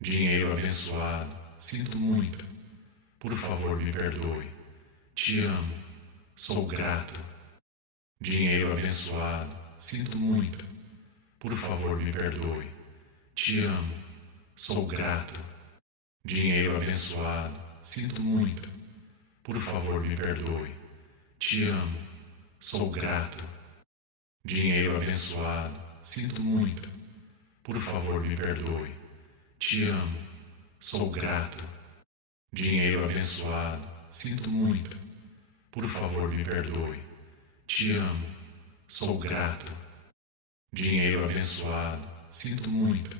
Dinheiro abençoado, sinto muito. Por favor, me perdoe. Te amo, sou grato. Dinheiro abençoado, sinto muito. Por favor, me perdoe. Te amo, sou grato. Dinheiro abençoado, sinto muito. Por favor, me perdoe. Te amo, sou grato. Dinheiro abençoado, sinto muito. Por favor, me perdoe. Te amo, sou grato. Dinheiro abençoado, sinto muito. Por favor, me perdoe. Te amo, sou grato. Dinheiro abençoado, sinto muito.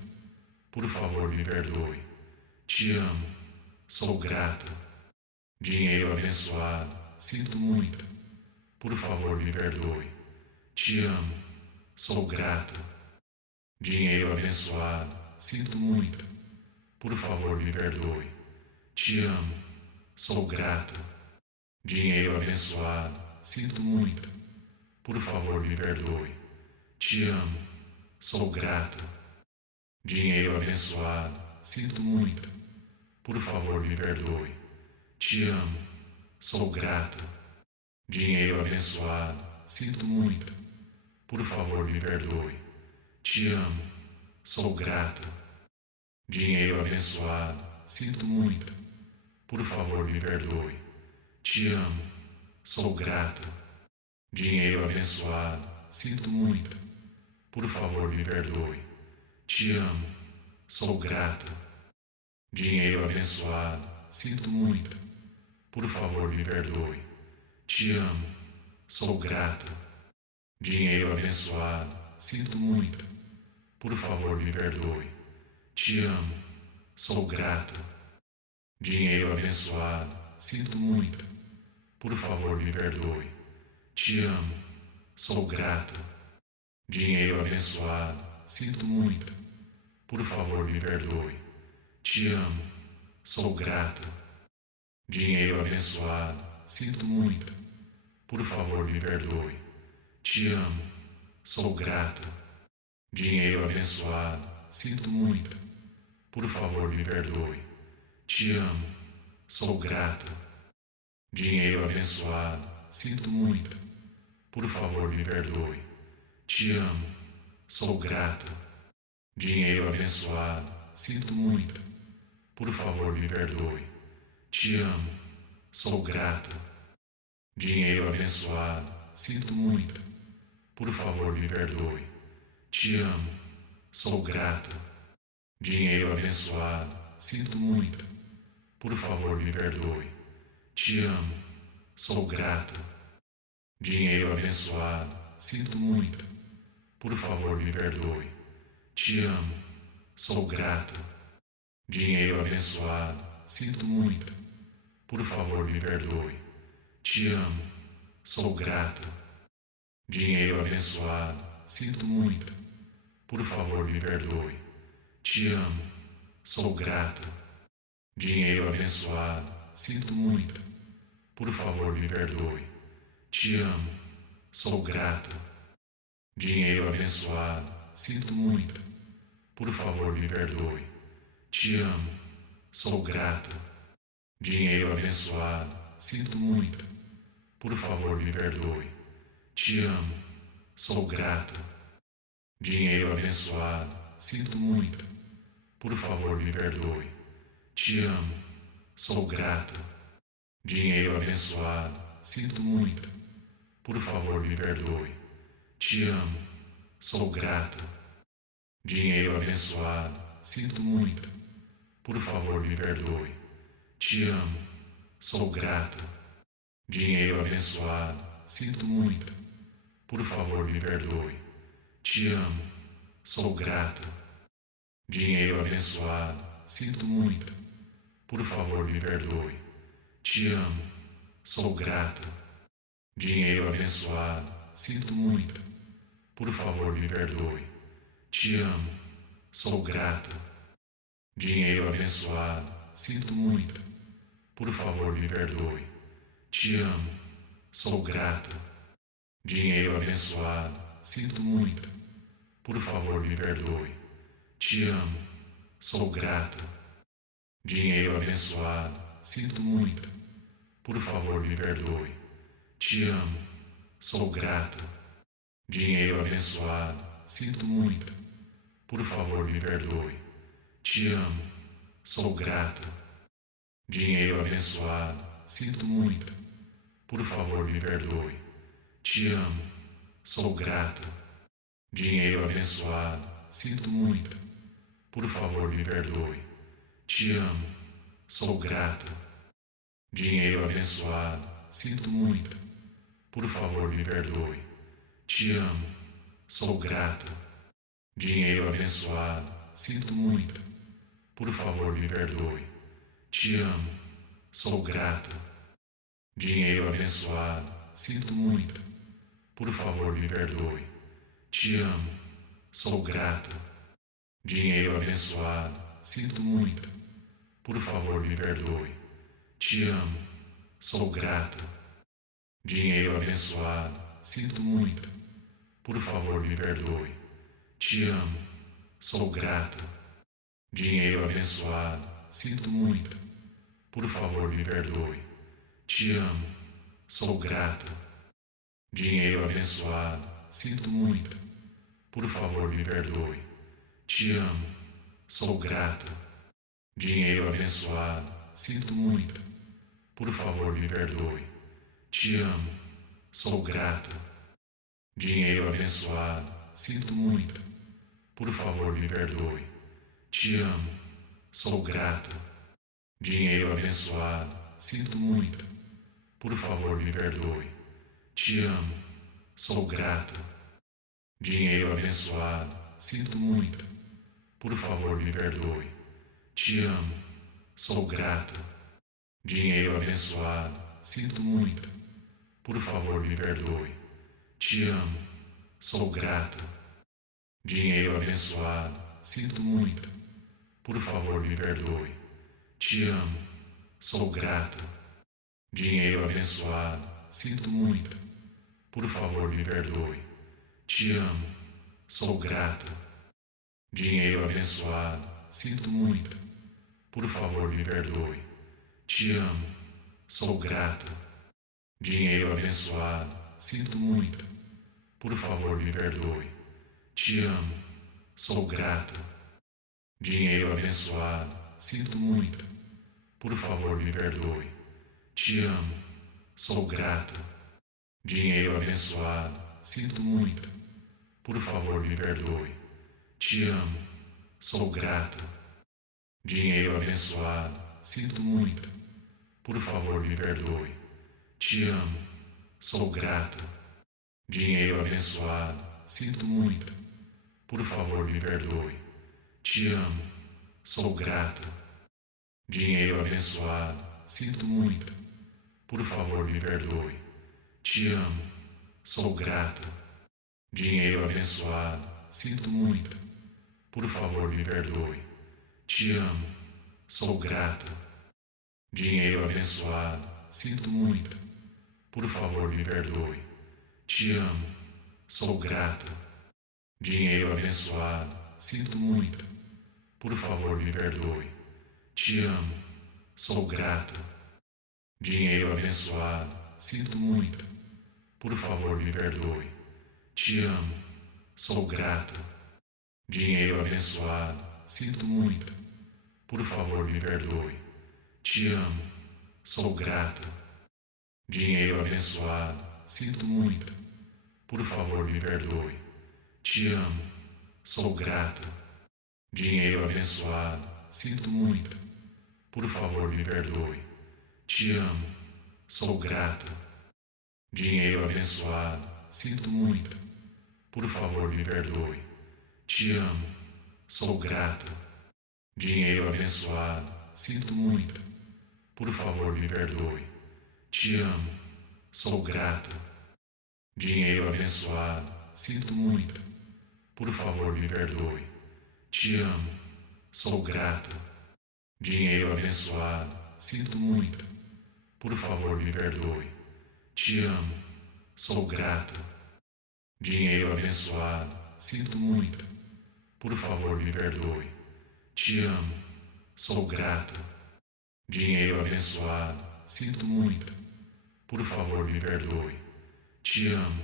Por favor, me perdoe. Te amo, sou grato. Dinheiro abençoado, sinto muito. Por favor, me perdoe. Te amo, sou grato. Dinheiro abençoado, sinto muito. Por favor, me perdoe. Te amo, sou grato. Dinheiro abençoado, sinto muito. Por favor, me perdoe. Te amo, sou grato. Dinheiro abençoado, sinto muito. Por favor, me perdoe. Te amo, sou grato. Dinheiro abençoado, sinto muito. Por favor, me perdoe. Te amo, sou grato. Dinheiro abençoado, sinto muito. Por favor, me perdoe. Te amo, sou grato. Dinheiro abençoado, sinto muito. Por favor, me perdoe. Te amo, sou grato. Dinheiro abençoado, sinto muito. Por favor, me perdoe. Te amo, sou grato. Dinheiro abençoado, sinto muito. Por favor, me perdoe. Te amo, sou grato. Dinheiro abençoado, sinto muito. Por favor, me perdoe. Te amo, sou grato. Dinheiro abençoado, sinto muito. Por favor, me perdoe. Te amo, sou grato. Dinheiro abençoado, sinto muito. Por favor, me perdoe. Te amo, sou grato. Dinheiro abençoado, sinto muito. Por favor, me perdoe. Te amo, sou grato. Dinheiro abençoado, sinto muito. Por favor, me perdoe. Te amo, sou grato. Dinheiro abençoado, sinto muito. Por favor, me perdoe. Te amo, sou grato. Dinheiro abençoado, sinto muito. Por favor, me perdoe. Te amo, sou grato. Dinheiro abençoado, sinto muito. Por favor, me perdoe. Te amo, sou grato. Dinheiro abençoado, sinto muito. Por favor, me perdoe. Te amo, sou grato. Dinheiro abençoado, sinto muito. Por favor, me perdoe. Te amo, sou grato. Dinheiro abençoado, sinto muito. Por favor, me perdoe. Te amo, sou grato. Dinheiro abençoado, sinto muito. Por favor, me perdoe. Te amo, sou grato. Dinheiro abençoado, sinto muito. Por favor, me perdoe. Te amo, sou grato. Dinheiro abençoado, sinto muito. Por favor, me perdoe. Te amo, sou grato. Dinheiro abençoado, sinto muito. Por favor, me perdoe. Te amo, sou grato. Dinheiro abençoado, sinto muito. Por favor, me perdoe. Te amo, sou grato. Dinheiro abençoado, sinto muito. Por favor, me perdoe. Te amo, sou grato. Dinheiro abençoado, sinto muito. Por favor, me perdoe. Te amo, sou grato. Dinheiro abençoado, sinto muito. Por favor, me perdoe. Te amo, sou grato. Dinheiro abençoado, sinto muito. Por favor, me perdoe. Te amo, sou grato. Dinheiro abençoado, sinto muito. Por favor, me perdoe. Te amo, sou grato. Dinheiro abençoado, sinto muito. Por favor, me perdoe. Te amo, sou grato. Dinheiro abençoado, sinto muito. Por favor, me perdoe. Te amo, sou grato. Dinheiro abençoado, sinto muito. Por favor, me perdoe. Te amo, sou grato. Dinheiro abençoado, sinto muito. Por favor, me perdoe. Te amo, sou grato. Dinheiro abençoado, sinto muito. Por favor, me perdoe. Te amo, sou grato. Dinheiro abençoado, sinto muito. Por favor, me perdoe. Te amo, sou grato. Dinheiro abençoado, sinto muito. Por favor, me perdoe. Te amo, sou grato. Dinheiro abençoado, sinto muito. Por favor, me perdoe. Te amo, sou grato. Dinheiro abençoado, sinto muito. Por favor, me perdoe. Te amo, sou grato. Dinheiro abençoado, sinto muito. Por favor, me perdoe. Te amo, sou grato. Dinheiro abençoado, sinto muito. Por favor, me perdoe. Te amo, sou grato. Dinheiro abençoado, sinto muito. Por favor, me perdoe. Te amo, sou grato. Dinheiro abençoado, sinto muito. Por favor, me perdoe. Te amo, sou grato. Dinheiro abençoado, sinto muito. Por favor, me perdoe. Te amo, sou grato. Dinheiro abençoado, sinto muito. Por favor, me perdoe. Te amo, sou grato. Dinheiro abençoado, sinto muito. Por favor, me perdoe. Te amo, sou grato. Dinheiro abençoado, sinto muito. Por favor, me perdoe. Te amo, sou grato. Dinheiro abençoado, sinto muito. Por favor, me perdoe. Te amo, sou grato. Dinheiro abençoado, sinto muito. Por favor, me perdoe. Te amo, sou grato. Dinheiro abençoado, sinto muito. Por favor, me perdoe. Te amo, sou grato. Dinheiro abençoado, sinto muito. Por favor, me perdoe. Te amo, sou grato. Dinheiro abençoado, sinto muito. Por favor, me perdoe. Te amo, sou grato. Dinheiro abençoado, sinto muito. Por favor, me perdoe. Te amo, sou grato. Dinheiro abençoado, sinto muito. Por favor, me perdoe. Te amo, sou grato. Dinheiro abençoado, sinto muito. Por favor, me perdoe. Te amo, sou grato. Dinheiro abençoado, sinto muito. Por favor, me perdoe. Te amo, sou grato. Dinheiro abençoado, sinto muito. Por favor, me perdoe. Te amo, sou grato. Dinheiro abençoado, sinto muito. Por favor, me perdoe. Te amo, sou grato. Dinheiro abençoado, sinto muito. Por favor, me perdoe. Te amo, sou grato. Dinheiro abençoado, sinto muito. Por favor, me perdoe. Te amo, sou grato. Dinheiro abençoado, sinto muito. Por favor, me perdoe. Te amo, sou grato. Dinheiro abençoado, sinto muito. Por favor, me perdoe. Te amo, sou grato. Dinheiro abençoado, sinto muito. Por favor, me perdoe. Te amo, sou grato. Dinheiro abençoado, sinto muito. Por favor, me perdoe. Te amo, sou grato. Dinheiro abençoado, sinto muito. Por favor, me perdoe. Te amo, sou grato. Dinheiro abençoado, sinto muito. Por favor, me perdoe. Te amo, sou grato. Dinheiro abençoado, sinto muito. Por favor, me perdoe. Te amo, sou grato. Dinheiro abençoado, sinto muito. Por favor, me perdoe. Te amo, sou grato. Dinheiro abençoado, sinto muito. Por favor, me perdoe. Te amo,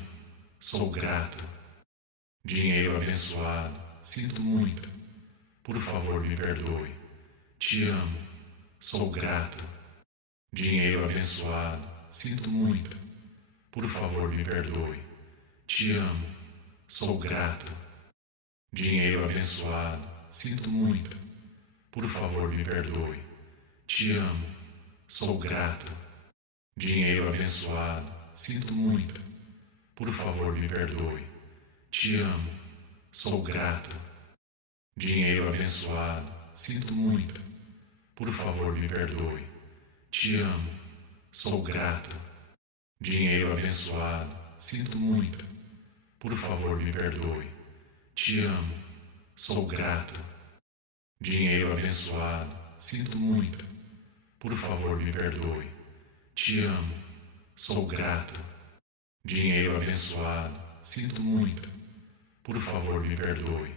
sou grato. Dinheiro abençoado, sinto muito. Por favor, me perdoe. Te amo, sou grato. Dinheiro abençoado, sinto muito. Por favor, me perdoe. Te amo, sou grato. Dinheiro abençoado, sinto muito. Por favor, me perdoe. Te amo, sou grato. Dinheiro abençoado, sinto muito. Por favor, me perdoe. Te amo, sou grato. Dinheiro abençoado, sinto muito. Por favor, me perdoe. Te amo, sou grato. Dinheiro abençoado, sinto muito. Por favor, me perdoe. Te amo, sou grato. Dinheiro abençoado, sinto muito. Por favor, me perdoe. Te amo, sou grato. Dinheiro abençoado, sinto muito. Por favor, me perdoe.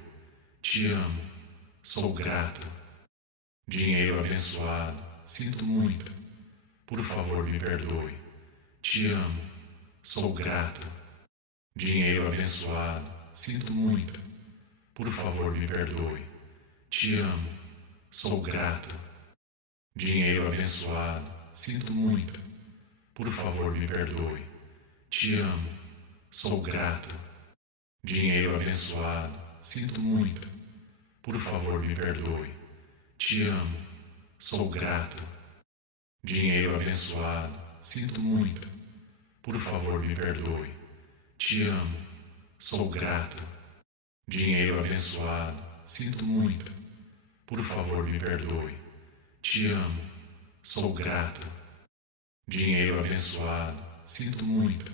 Te amo, sou grato. Dinheiro abençoado, sinto muito. Por favor, me perdoe. Te amo, sou grato. Dinheiro abençoado, sinto muito. Por favor, me perdoe. Te amo, sou grato. Dinheiro abençoado, sinto muito. Por favor, me perdoe. Te amo, sou grato. Dinheiro abençoado, sinto muito. Por favor, me perdoe. Te amo, sou grato. Dinheiro abençoado, sinto muito. Por favor, me perdoe. Te amo, sou grato. Dinheiro abençoado, sinto muito. Por favor, me perdoe. Te amo, sou grato. Dinheiro abençoado, sinto muito.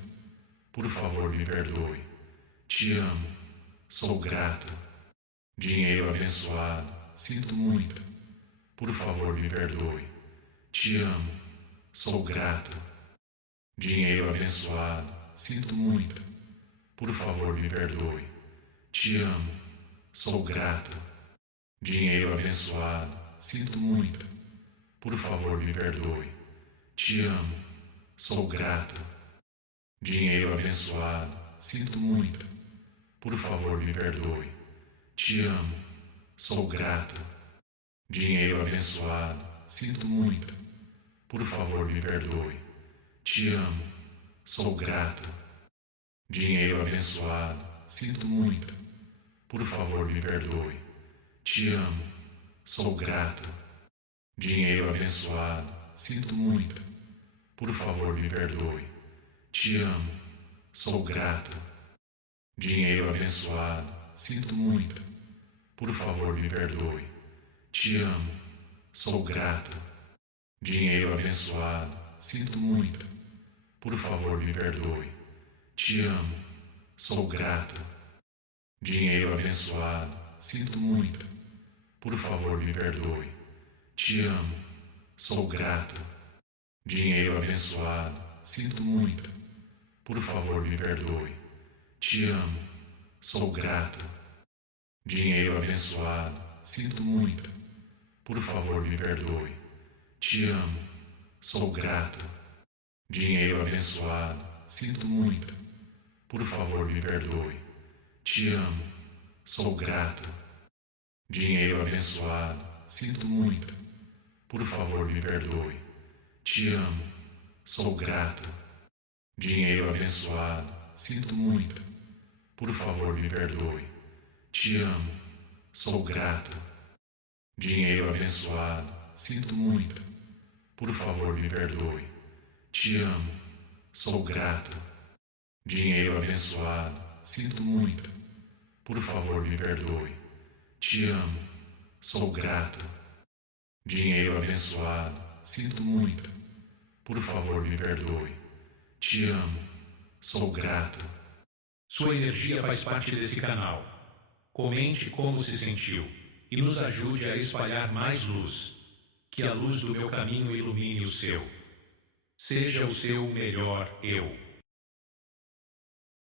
Por favor, me perdoe. Te amo, sou grato. Dinheiro abençoado, sinto muito. Por favor, me perdoe. Te amo, sou grato. Dinheiro abençoado, sinto muito. Por favor, me perdoe. Te amo, sou grato. Dinheiro abençoado, sinto muito. Por favor, me perdoe. Te amo, sou grato. Dinheiro abençoado, sinto muito. Por favor, me perdoe. Te amo, sou grato. Dinheiro abençoado, sinto muito. Por favor, me perdoe. Te amo, sou grato. Dinheiro abençoado, sinto muito. Por favor, me perdoe. Te amo, sou grato. Dinheiro abençoado, sinto muito. Por favor, me perdoe. Te amo, sou grato. Dinheiro abençoado, sinto muito. Por favor, me perdoe. Te amo, sou grato. Dinheiro abençoado, sinto muito. Por favor, me perdoe. Te amo, sou grato. Dinheiro abençoado, sinto muito. Por favor, me perdoe. Te amo, sou grato. Dinheiro abençoado, sinto muito. Por favor, me perdoe. Te amo, sou grato. Dinheiro abençoado, sinto muito. Por favor, me perdoe. Te amo, sou grato. Dinheiro abençoado, sinto muito. Por favor, me perdoe. Te amo, sou grato. Dinheiro abençoado, sinto muito. Por favor, me perdoe. Te amo, sou grato. Dinheiro abençoado, sinto muito. Por favor, me perdoe. Te amo, sou grato. Dinheiro abençoado, sinto muito. Por favor, me perdoe. Te amo, sou grato. Dinheiro abençoado, sinto muito. Por favor, me perdoe. Te amo, sou grato. Dinheiro abençoado, sinto muito. Por favor, me perdoe. Te amo, sou grato. Sua energia faz parte desse canal. Comente como se sentiu e nos ajude a espalhar mais luz. Que a luz do meu caminho ilumine o seu. Seja o seu melhor eu.